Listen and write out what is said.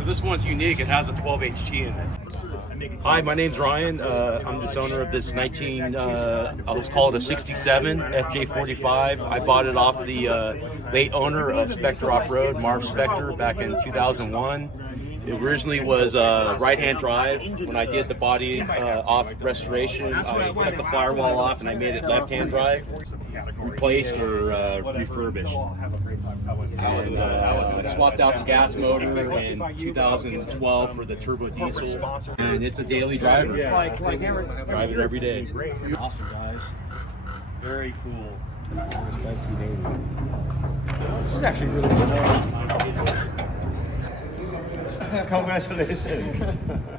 So this one's unique. It has a 12H-T in it. Hi, my name's Ryan. I'm the owner of this let's call it a 67 FJ45. I bought it off the late owner of Spectre Off-Road, Marv Spectre, back in 2001. It originally was right-hand drive. When I did the body off restoration, I cut the firewall off and I made it left-hand drive, replaced or refurbished. And, I swapped out the gas motor in 2012 for the turbo diesel, and it's a daily driver. Drive it every day. Awesome, guys. Very cool. This is actually really good. Congratulations.